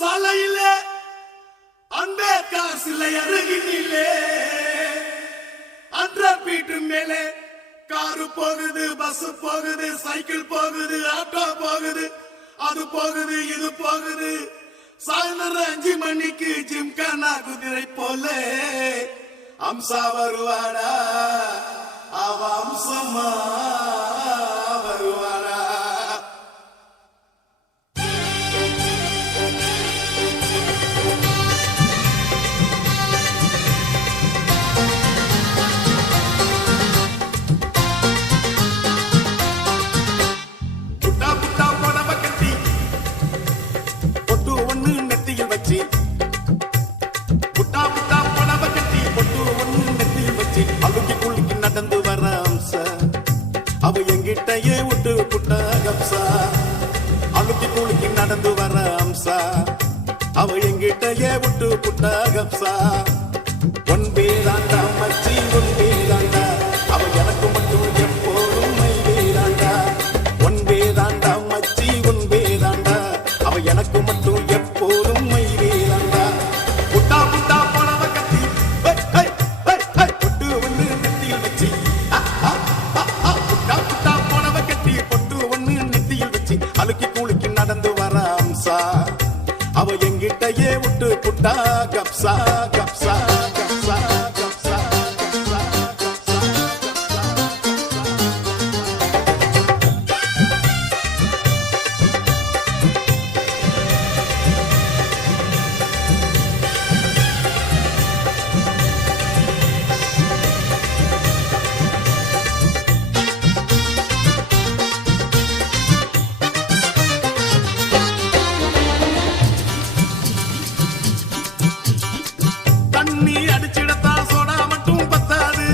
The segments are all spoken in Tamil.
சாலையிலே அம்பேத்கர் சிலை அருகினிலே அன்ற வீட்டு மேலே காரு போகுது, பஸ் போகுது, சைக்கிள் போகுது, ஆட்டோ போகுது, அது போகுது, இது போகுது. சாயந்தரம் 5 மணிக்கு ஜிம்கானா குதிரை போல அம்சா வருவாடா, அவ அம்சமா வருவாடா. நடந்து வர அம்சா அவ எங்கிட்டயே விட்டு புட்டா கப்சா. அழுத்தி குளிக்கு நடந்து வர அம்சா அவ எங்கிட்டயே விட்டு புட்டா கப்சா. ஒன் பேராண்டா மச்சி, ஒன் பேராண்டா அவ எனக்கு மட்டும் எப்போதும் மை பேராண்டா. ஒன் பேராண்டா மச்சி, ஒன் பேராண்டா அவ எனக்கு மட்டும் எப்போதும் மை பேராண்டா. புட்டா புட்டா போனவ கத்தி பொட்டு ஒண்ணு நெத்தியில் வச்சு, புட்டா புட்டா போனவ கத்தி பொட்டு ஒண்ணு நெத்தியில் வச்சு அழுக்கி கூலிக்கு நடந்து வர அம்சா அவ எங்கிட்டயே விட்டு புட்டா கப்சா கப்சா கப்சா கப்சா. தண்ணி அடிச்சிடத்தா சோடா மட்டும் பத்தாது,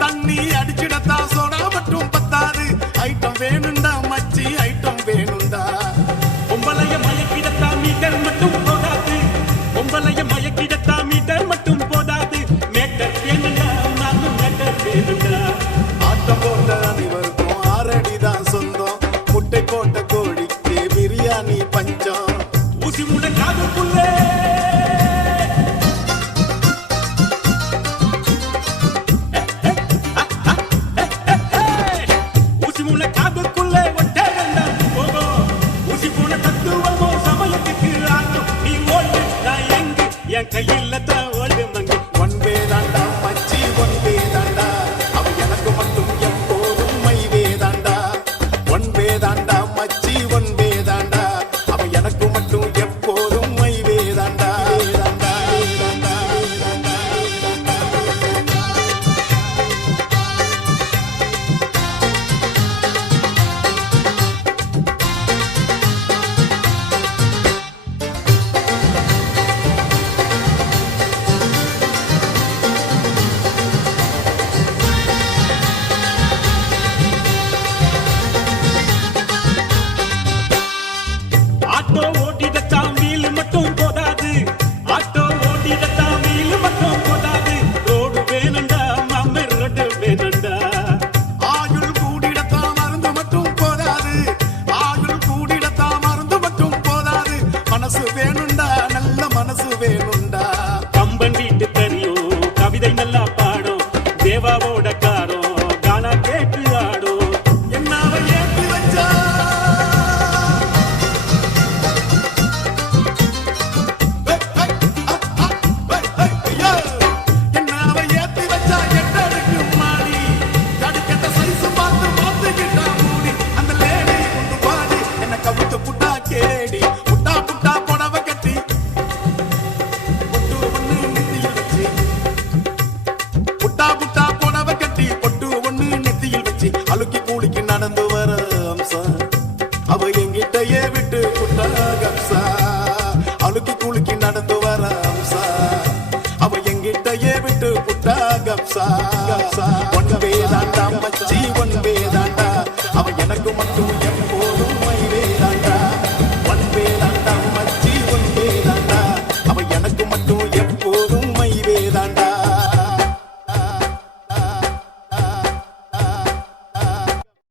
தண்ணி அடிச்சிடத்தா சோடா மட்டும் பத்தாது. ஐட்டம் வேணுண்டா மச்சி, ஐட்டம் வேணுண்டா. பொம்பளைய மயக்கிடத்தா மீட்டர் மட்டும் போதாது, பொம்பளைய மயக்கிடத்தா மீட்டர் மட்டும் போதாது. மேட்டர் வேணுண்டா, நானும் மேட்டர் வேணுண்டா. ஆட்டம் போட்ட அனைவருக்கும் 6 அடிதான் சொந்தம், முட்டை போட்ட கோழிக்கு பிரியாணி பஞ்சம். ஊசி முட காதுக்குள்ளே என் கையில் தான் ஓடு மங்கு. ஒன் வேதாண்டா மச்சி, ஒன் வேதாண்டா அவ எனக்கு மட்டும் எப்போதும் மை வேதாண்டா. ஒன் வேதாண்டா மச்சி, ஒன் வேதாண்டா அவ எனக்கு மட்டும் எப்போதும் மை வேதாண்டா. வேதாண்டா வேதாண்டா வேதாண்டா. ஆட்டோ ஓட்டிடத்தா வீல் மட்டும் போதாது, ஆட்டோ ஓட்டிடத்தா வீல் மட்டும் போதாது. ரோடு வேணுண்டா மாமே, ரோடு வேணுண்டா. ஆயுள் கூடிடத்தா மருந்து மட்டும் போதாது, ஆயுள் கூடிடத்தா மருந்து மட்டும் போதாது. மனசு வேணும்